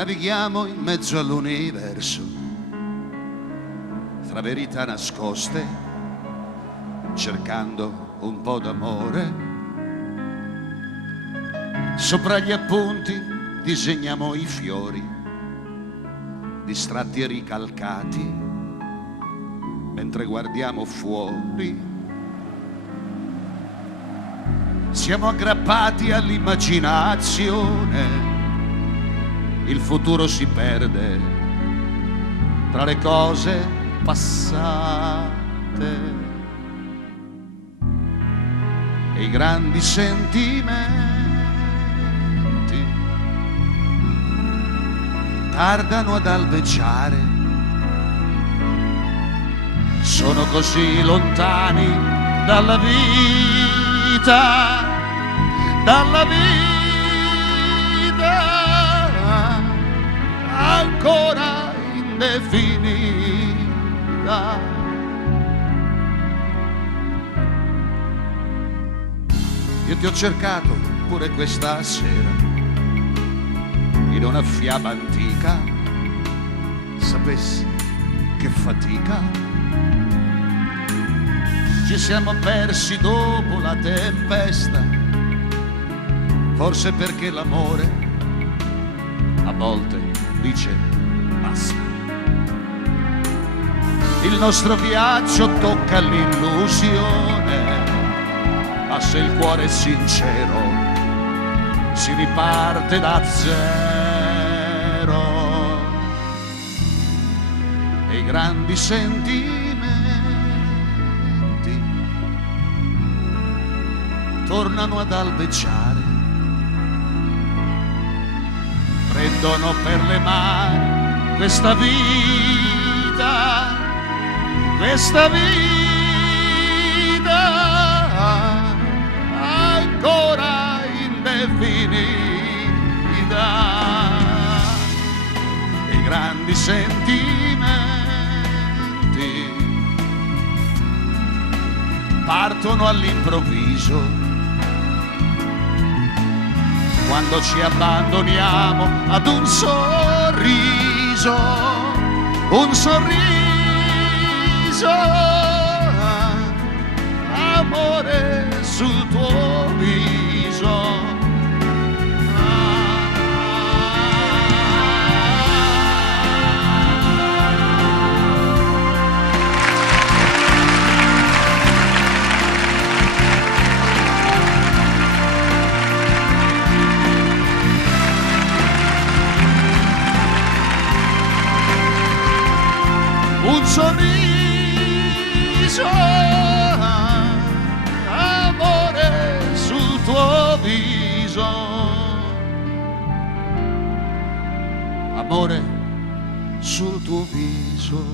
Navighiamo in mezzo all'universo, fra verità nascoste, cercando un po' d'amore. Sopra gli appunti disegniamo i fiori, distratti e ricalcati, mentre guardiamo fuori. Siamo aggrappati all'immaginazione, il futuro si perde tra le cose passate e i grandi sentimenti tardano ad albeggiare, sono così lontani dalla vita, dalla vita ancora indefinita. Io ti ho cercato pure questa sera in una fiaba antica, sapessi che fatica. Ci siamo persi dopo la tempesta, forse perché l'amore a volte dice basta. Il nostro viaggio tocca l'illusione, ma se il cuore è sincero si riparte da zero e i grandi sentimenti tornano ad albeggiare, prendono per le mani questa vita, questa vita ancora indefinita. E i grandi sentimenti partono all'improvviso quando ci abbandoniamo ad un sorriso, un sorriso, amore sul tuo viso. Un sorriso, amore sul tuo viso, amore sul tuo viso.